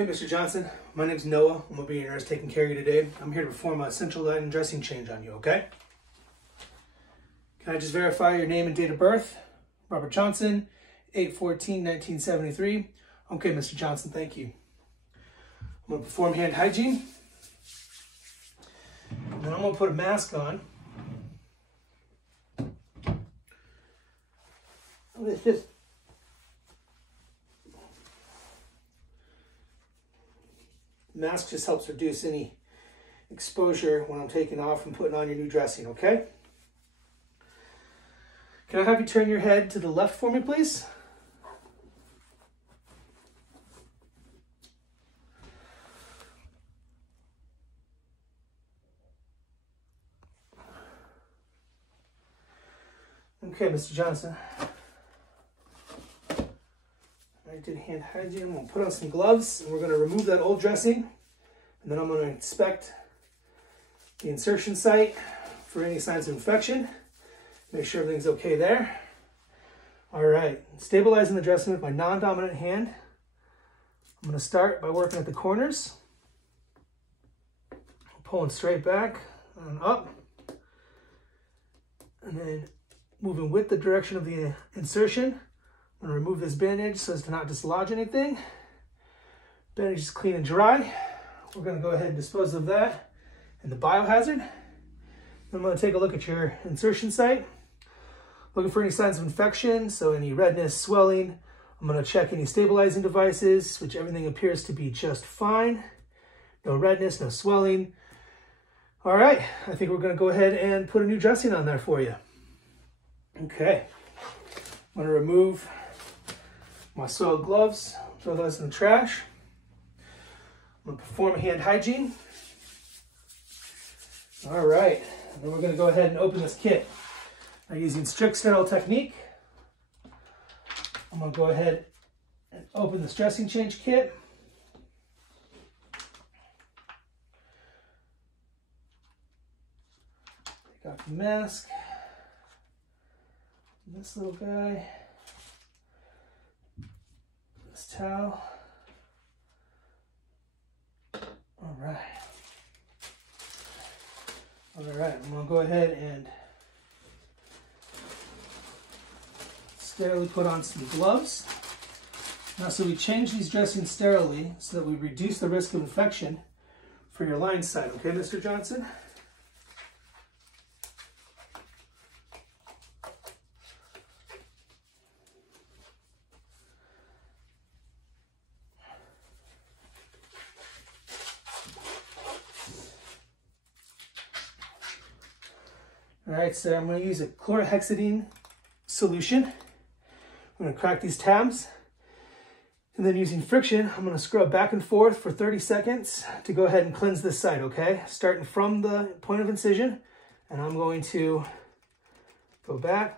Hey, Mr. Johnson. My name's Noah. I'm going to be your nurse taking care of you today. I'm here to perform a central line dressing change on you, okay? Can I just verify your name and date of birth? Robert Johnson, 8/14/1973. Okay, Mr. Johnson, thank you. I'm going to perform hand hygiene. And then I'm going to put a mask on. It's just mask just helps reduce any exposure when I'm taking off and putting on your new dressing, okay? Can I have you turn your head to the left for me, please? Okay, Mr. Johnson. I did hand hygiene. I'm going to put on some gloves and we're going to remove that old dressing. And then I'm going to inspect the insertion site for any signs of infection. Make sure everything's okay there. All right, stabilizing the dressing with my non-dominant hand. I'm going to start by working at the corners. Pulling straight back and up. And then moving with the direction of the insertion. I'm going to remove this bandage so as to not dislodge anything. Bandage is clean and dry. We're going to go ahead and dispose of that and the biohazard. I'm going to take a look at your insertion site. Looking for any signs of infection, so any redness, swelling. I'm going to check any stabilizing devices, which everything appears to be just fine. No redness, no swelling. All right, I think we're going to go ahead and put a new dressing on there for you. Okay, I'm going to remove my soiled gloves, throw those in the trash. I'm going to perform hand hygiene. All right, and then we're going to go ahead and open this kit. Now, using strict sterile technique, I'm going to go ahead and open this dressing change kit. Take off the mask. This little guy. This towel. All right. All right, I'm going to go ahead and sterilely put on some gloves. Now, so we change these dressings sterilely so that we reduce the risk of infection for your line site. Okay, Mr. Johnson? All right, so I'm going to use a chlorhexidine solution. I'm going to crack these tabs. And then using friction, I'm going to scrub back and forth for 30 seconds to go ahead and cleanse this site, okay? Starting from the point of incision, and I'm going to go back.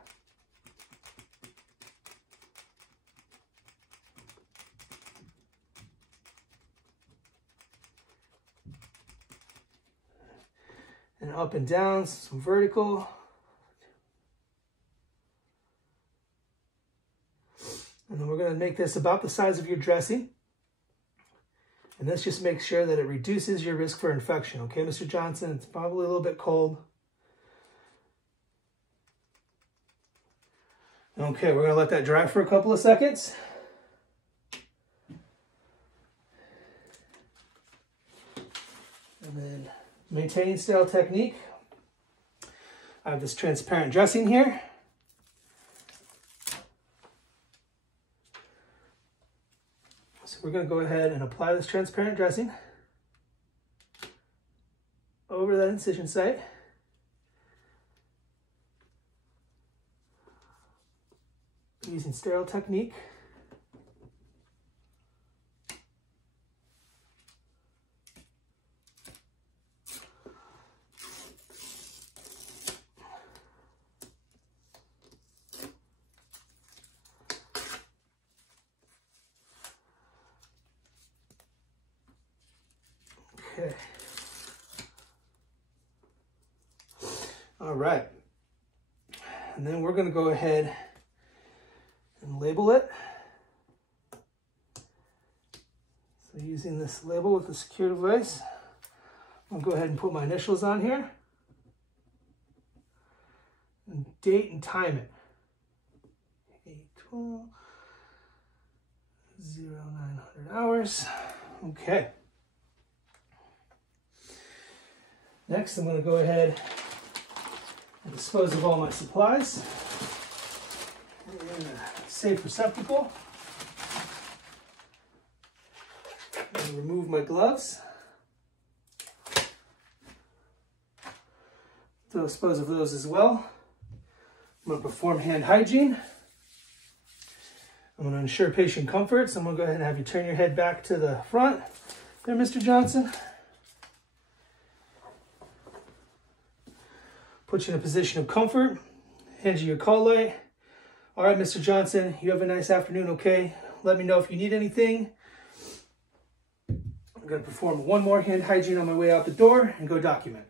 And up and down, some vertical. And then we're going to make this about the size of your dressing. And this just makes sure that it reduces your risk for infection. Okay, Mr. Johnson, it's probably a little bit cold. Okay, we're going to let that dry for a couple of seconds. And then maintaining sterile technique. I have this transparent dressing here. So we're going to go ahead and apply this transparent dressing over that incision site. Using sterile technique. Okay. All right. And then we're going to go ahead and label it. So using this label with a secure device, I'll go ahead and put my initials on here. And date and time it. 8/12, 0900 hours. Okay. Next, I'm going to go ahead and dispose of all my supplies in a safe receptacle. I'm going to remove my gloves. Dispose of those as well. I'm going to perform hand hygiene. I'm going to ensure patient comfort, so I'm going to go ahead and have you turn your head back to the front there, Mr. Johnson. Put you in a position of comfort. Hand you your call light. All right, Mr. Johnson, you have a nice afternoon, okay? Let me know if you need anything. I'm going to perform one more hand hygiene on my way out the door and go document.